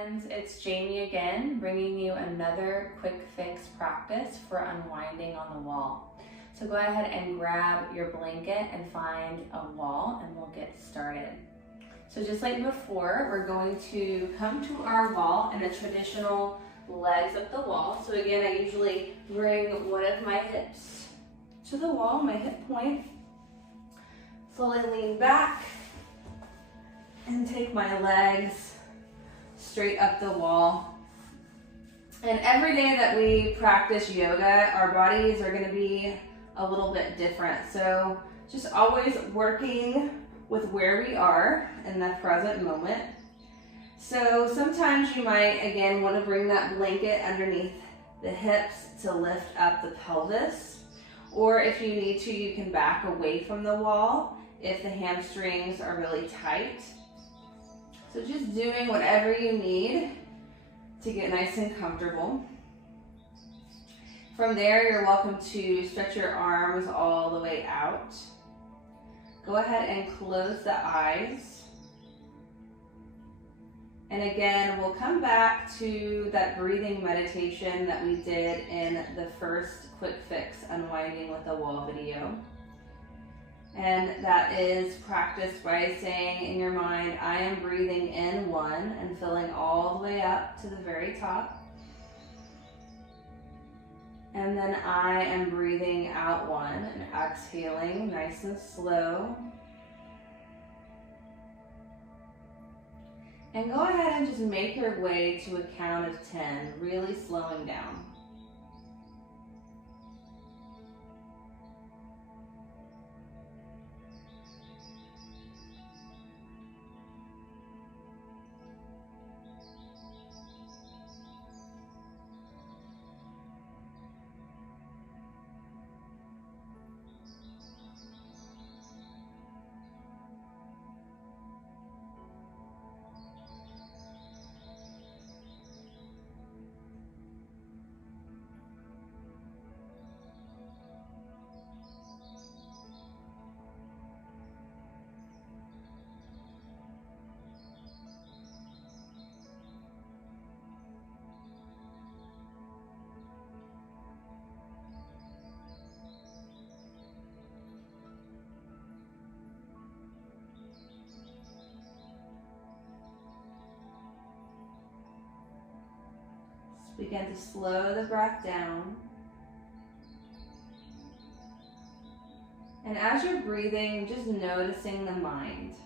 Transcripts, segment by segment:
friends, it's Jamie again, bringing you another quick fix practice for unwinding on the wall. So go ahead and grab your blanket and find a wall and we'll get started. So just like before, we're going to come to our wall in the traditional legs of the wall. So again, I usually bring one of my hips to the wall, my hip point. Slowly lean back and take my legs straight up the wall. And every day that we practice yoga, our bodies are going to be a little bit different. So just always working with where we are in the present moment. So sometimes you might, again, want to bring that blanket underneath the hips to lift up the pelvis. Or if you need to, you can back away from the wall if the hamstrings are really tight. So just doing whatever you need to get nice and comfortable. From there, you're welcome to stretch your arms all the way out. Go ahead and close the eyes. And again, we'll come back to that breathing meditation that we did in the first quick fix unwinding with a wall video. And that is practiced by saying in your mind, I am breathing in 1 and filling all the way up to the very top. And then I am breathing out 1 and exhaling nice and slow. And go ahead and just make your way to a count of 10, really slowing down. Begin to slow the breath down. And as you're breathing, just noticing the mind,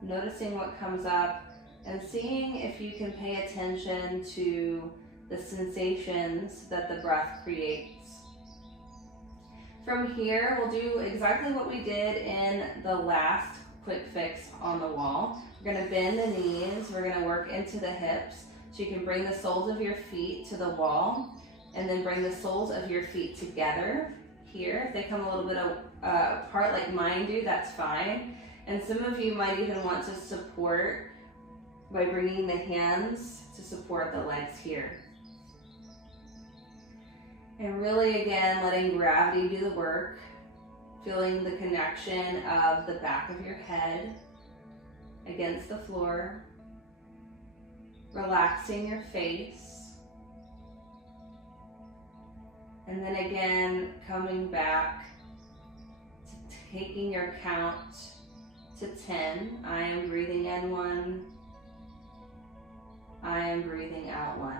noticing what comes up and seeing if you can pay attention to the sensations that the breath creates. From here, we'll do exactly what we did in the last quick fix on the wall. We're going to bend the knees, we're going to work into the hips. So you can bring the soles of your feet to the wall and then bring the soles of your feet together here. If they come a little bit apart like mine do, that's fine. And some of you might even want to support by bringing the hands to support the legs here. And really, again, letting gravity do the work, feeling the connection of the back of your head against the floor. Relaxing your face. And then again, coming back to taking your count to 10. I am breathing in 1. I am breathing out 1.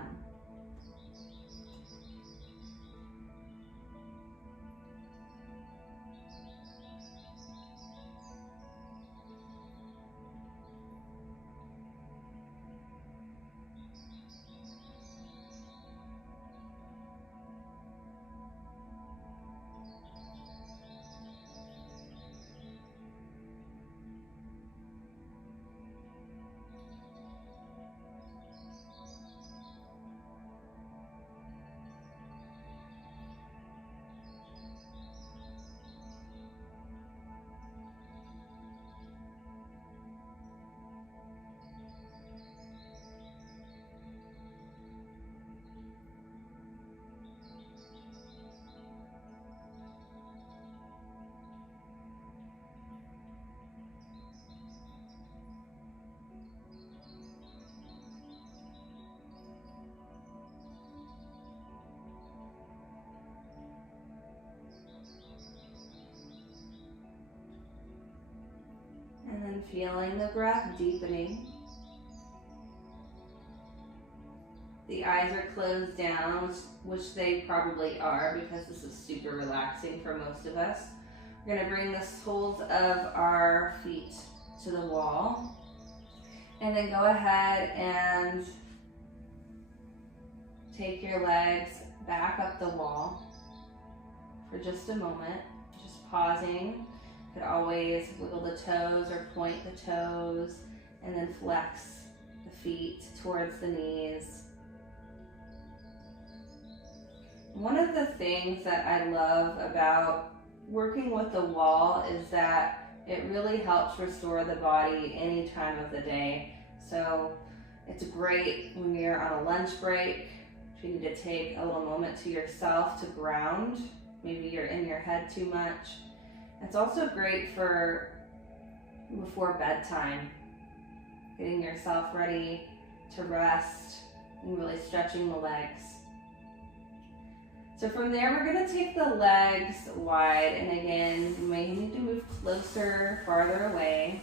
And feeling the breath deepening. The eyes are closed down, which they probably are because this is super relaxing for most of us. We're going to bring the soles of our feet to the wall. And then go ahead and take your legs back up the wall for just a moment. Just pausing. You could always wiggle the toes or point the toes and then flex the feet towards the knees. One of the things that I love about working with the wall is that it really helps restore the body any time of the day. So it's great when you're on a lunch break, if you need to take a little moment to yourself to ground. Maybe you're in your head too much. It's also great for before bedtime, getting yourself ready to rest and really stretching the legs. So from there, we're going to take the legs wide, and again, you may need to move closer, farther away,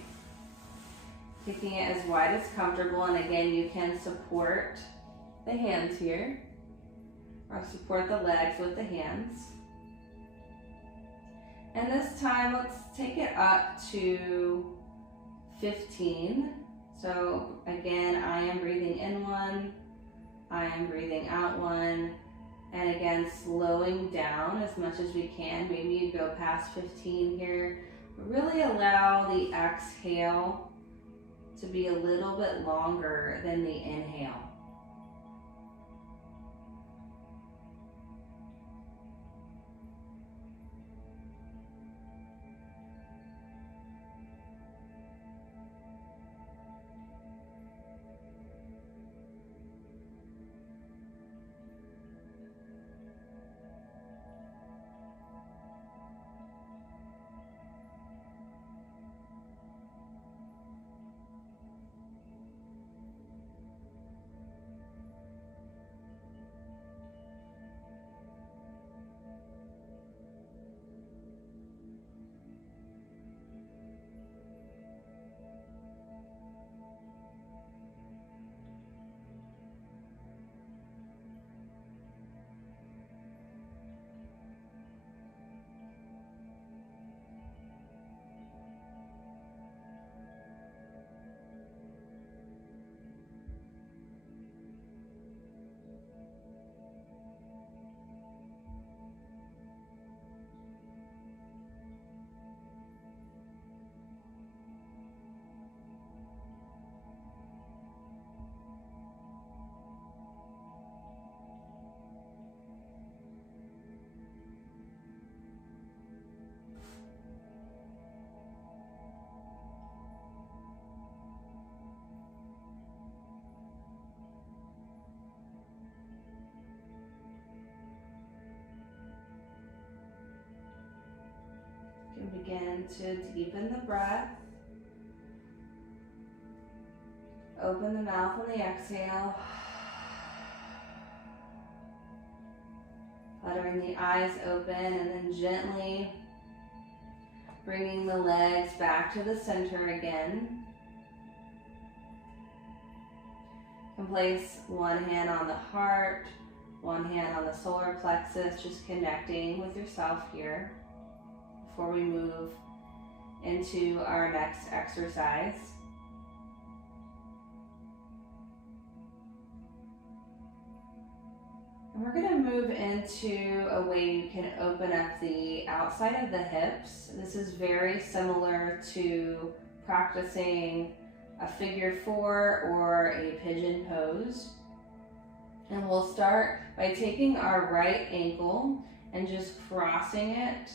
taking it as wide as comfortable. And again, you can support the hands here, or support the legs with the hands. And this time, let's take it up to 15. So again, I am breathing in one, I am breathing out one, and again, slowing down as much as we can. Maybe you go past 15 here, but really allow the exhale to be a little bit longer than the inhale. Begin to deepen the breath. Open the mouth on the exhale. Fluttering the eyes open, and then gently bringing the legs back to the center again. You can place one hand on the heart, one hand on the solar plexus, just connecting with yourself here before we move into our next exercise. And we're going to move into a way you can open up the outside of the hips. This is very similar to practicing a figure four or a pigeon pose. And we'll start by taking our right ankle and just crossing it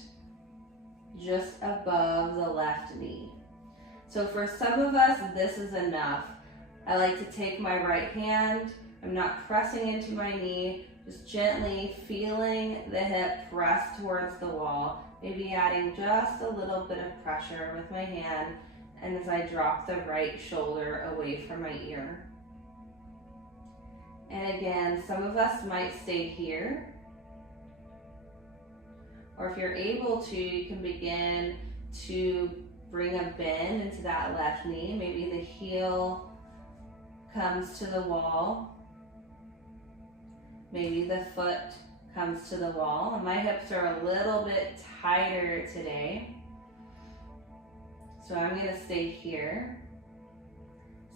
just above the left knee. So for some of us, this is enough. I like to take my right hand, I'm not pressing into my knee, just gently feeling the hip press towards the wall, maybe adding just a little bit of pressure with my hand, and as I drop the right shoulder away from my ear. And again, some of us might stay here, or if you're able to, you can begin to bring a bend into that left knee. Maybe the heel comes to the wall. Maybe the foot comes to the wall. And my hips are a little bit tighter today, so I'm going to stay here.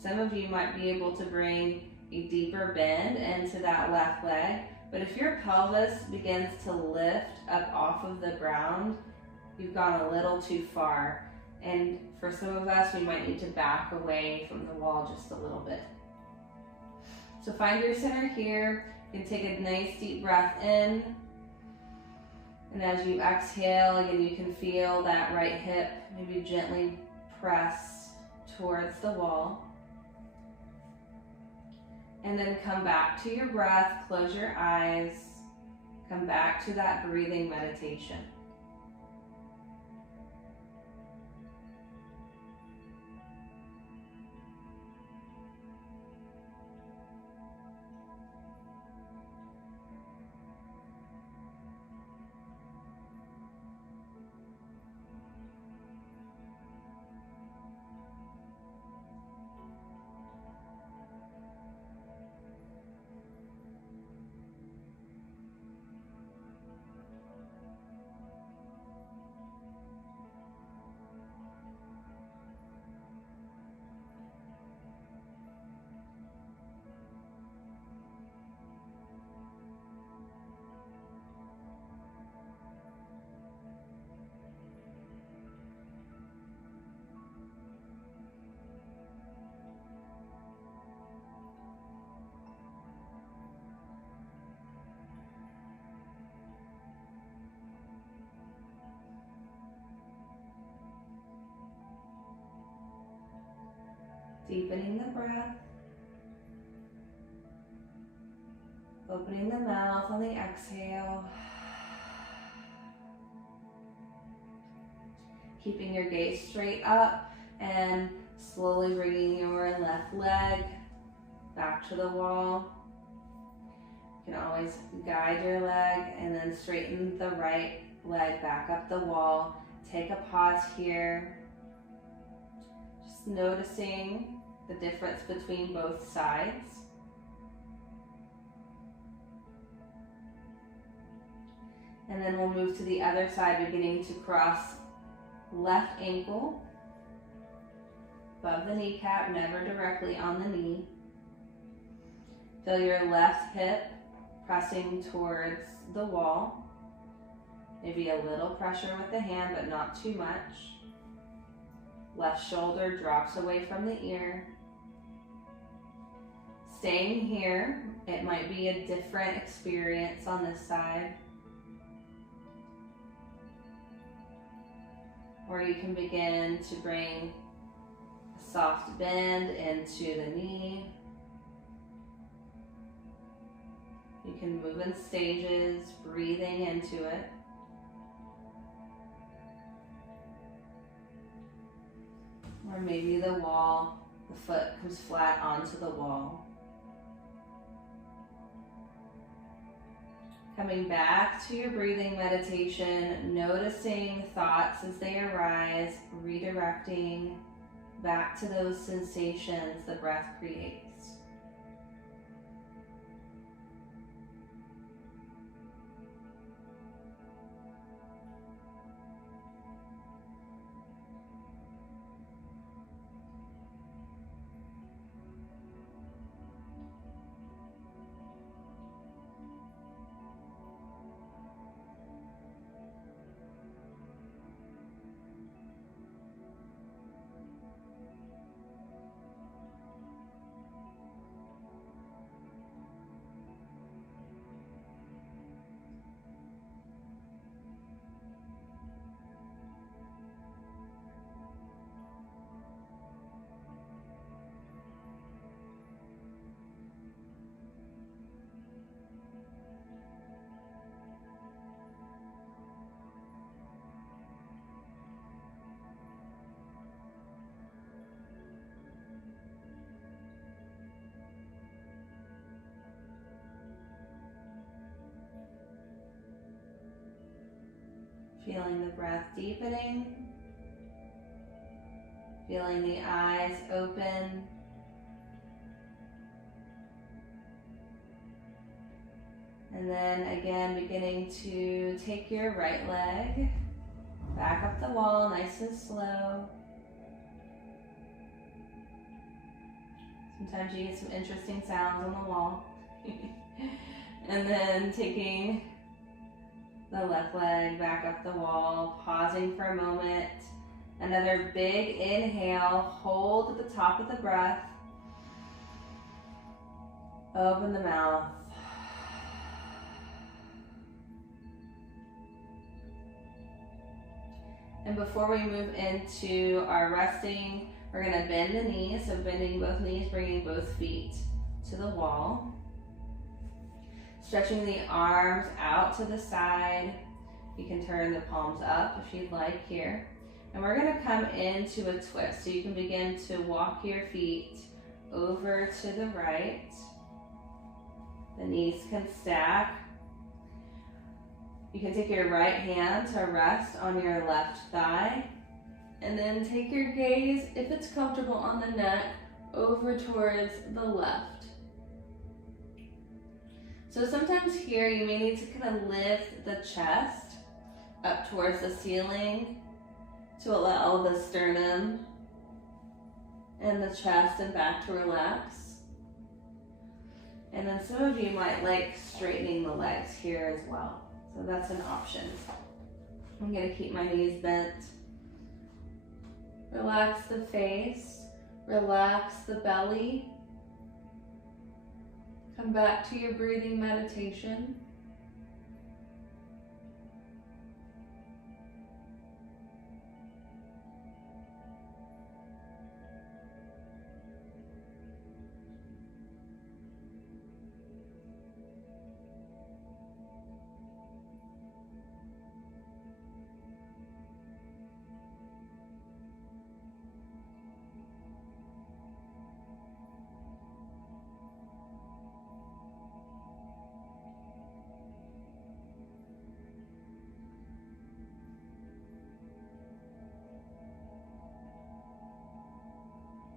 Some of you might be able to bring a deeper bend into that left leg, but if your pelvis begins to lift up off of the ground, you've gone a little too far. And for some of us, we might need to back away from the wall just a little bit. So find your center here. You can take a nice deep breath in. And as you exhale, again, you can feel that right hip maybe gently press towards the wall. And then come back to your breath, close your eyes, come back to that breathing meditation. Deepening the breath, opening the mouth on the exhale, keeping your gaze straight up and slowly bringing your left leg back to the wall. You can always guide your leg and then straighten the right leg back up the wall. Take a pause here, just noticing the difference between both sides. And then we'll move to the other side, beginning to cross left ankle above the kneecap, never directly on the knee. Feel your left hip pressing towards the wall. Maybe a little pressure with the hand, but not too much. Left shoulder drops away from the ear. Staying here, it might be a different experience on this side. Or you can begin to bring a soft bend into the knee. You can move in stages, breathing into it. Or maybe the foot comes flat onto the wall. Coming back to your breathing meditation, noticing thoughts as they arise, redirecting back to those sensations the breath creates. Feeling the breath deepening Feeling the eyes open. And then again, beginning to take your right leg back up the wall, nice and slow. Sometimes you get some interesting sounds on the wall. And then taking the left leg back up the wall, pausing for a moment. Another big inhale, hold at the top of the breath. Open the mouth. And before we move into our resting, we're going to bend the knees. So bending both knees, bringing both feet to the wall. Stretching the arms out to the side. You can turn the palms up if you'd like here. And we're going to come into a twist. So you can begin to walk your feet over to the right. The knees can stack. You can take your right hand to rest on your left thigh. And then take your gaze, if it's comfortable, on the neck over towards the left. So sometimes here you may need to kind of lift the chest up towards the ceiling to allow the sternum and the chest and back to relax. And then some of you might like straightening the legs here as well. So that's an option. I'm going to keep my knees bent. Relax the face, relax the belly. Come back to your breathing meditation.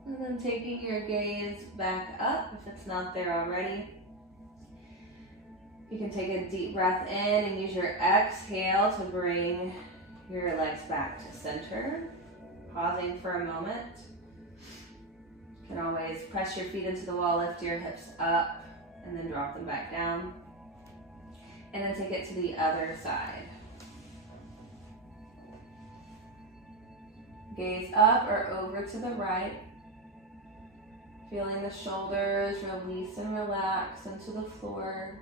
And then taking your gaze back up if it's not there already. You can take a deep breath in and use your exhale to bring your legs back to center. Pausing for a moment. You can always press your feet into the wall, lift your hips up, and then drop them back down. And then take it to the other side. Gaze up or over to the right. Feeling the shoulders release and relax into the floor.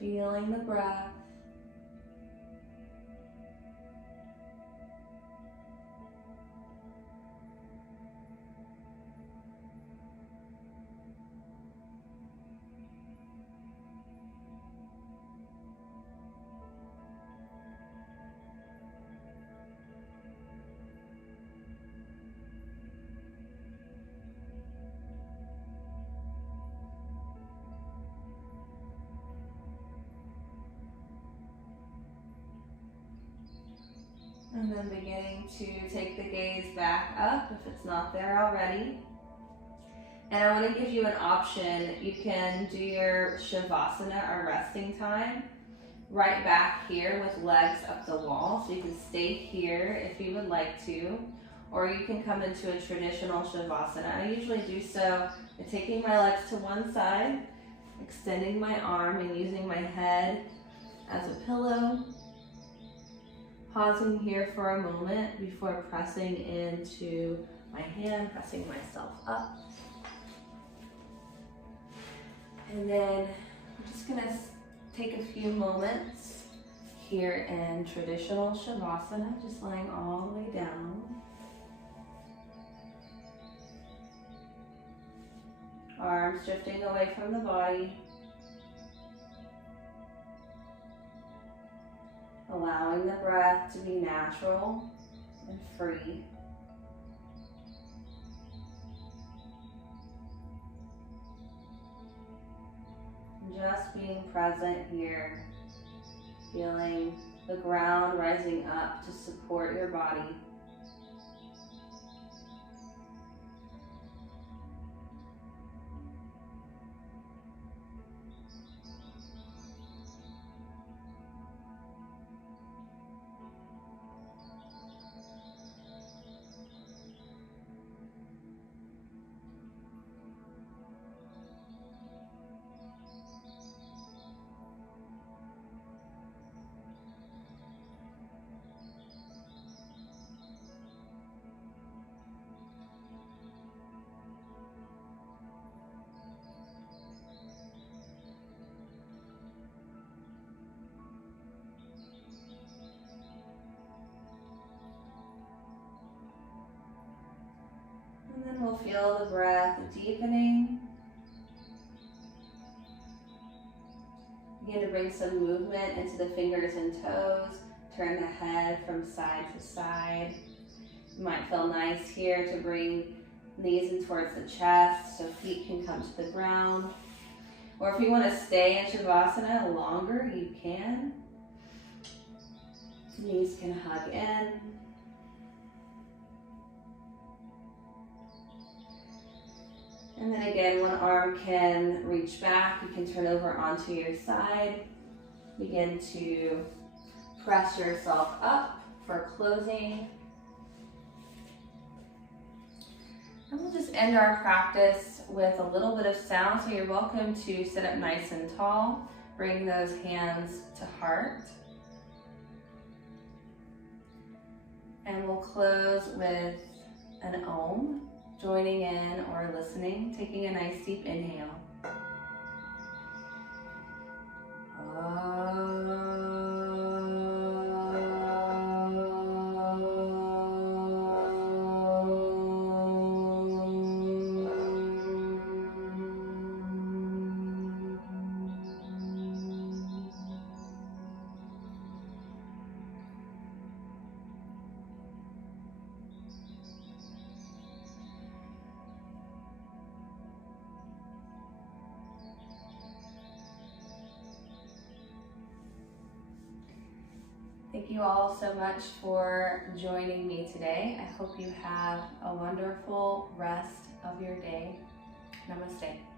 Feeling the breath. And then beginning to take the gaze back up if it's not there already. And I want to give you an option. You can do your Shavasana or resting time right back here with legs up the wall. So you can stay here if you would like to, or you can come into a traditional Shavasana. I usually do so by taking my legs to one side, extending my arm and using my head as a pillow. Pausing here for a moment before pressing into my hand, pressing myself up. And then I'm just gonna take a few moments here in traditional Shavasana, just lying all the way down. Arms drifting away from the body. the breath to be natural and free. And just being present here, feeling the ground rising up to support your body. And then we'll feel the breath deepening. Begin to bring some movement into the fingers and toes. Turn the head from side to side. It might feel nice here to bring knees in towards the chest so feet can come to the ground. Or if you want to stay in Shavasana longer, you can. Knees can hug in. And then again, one arm can reach back. You can turn over onto your side. Begin to press yourself up for closing. And we'll just end our practice with a little bit of sound. So you're welcome to sit up nice and tall. Bring those hands to heart. And we'll close with an Om. Joining in or listening, taking a nice deep inhale. Thank you all so much for joining me today. I hope you have a wonderful rest of your day. Namaste.